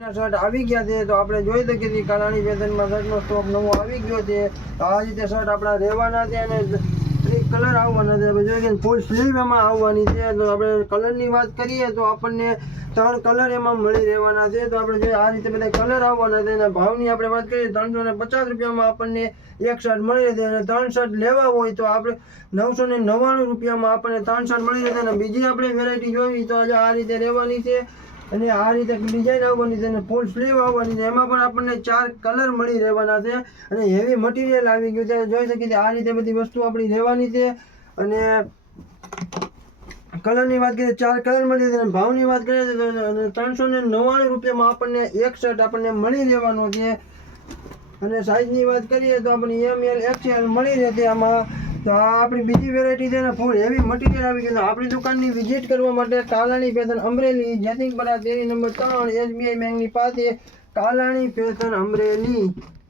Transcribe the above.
Shirt આવી ગયા છે તો આપણે જોઈ શકીએ છીએ કાલાણી ફેશનમાં શર્ટનો સ્ટોક નવો આવી ગયો છે. તો આ રીતે શર્ટ આપણા રહેવાના છે અને 3 કલર આવવાના છે. આપણે જોઈએ કે ફૂલ સ્લીવ એમાં આવવાની છે. તો આપણે કલરની વાત કરીએ તો આપણને 3 કલર એમાં મળી રહેવાના છે. તો આપણે જોઈએ આ રીતે બધા કલર આવવાના છે અને ભાવની આપણે વાત કરીએ 350 રૂપિયામાં આપણને એક શર્ટ મળી રહેશે અને 3 શર્ટ લેવા હોય તો આપણે 999 રૂપિયામાં આપણને 3 શર્ટ મળી રહેશે. અને બીજી આપણે વેરાયટી જોઈ તો આજે આ રીતે રહેવાની છે અને આ રીતે ડિઝાઇન આવવાની છે અને ફૂલ સ્લીવ આવવાની છે. એમાં પણ આપણને 4 કલર મળી રહેવાના છે અને હેવી મટીરિયલ આવી ગયું છે. જોઈ શકીએ છીએ આ રીતે બધી વસ્તુ આપણી રહેવાની છે. અને કલરની વાત કરીએ 4 કલર મળી છે અને ભાવની વાત કરીએ તો 399 રૂપિયામાં આપણને એક શર્ટ આપણને મળી રહેવાનો છે. અને સાઇઝની વાત કરીએ તો આપણને ML XL મળી રહેશે આમાં. તો આ આપણી બીજી વેરાયટી છે ને ફૂલ હેવી મટીરિયલ આવી ગયું. આપણી દુકાનની વિઝિટ કરવા માટે Kalani fashion Amreli જેસિંગપરા 3 number 3 SBI બેંકની પાસે કાલાણી ફેશન અમરેલી.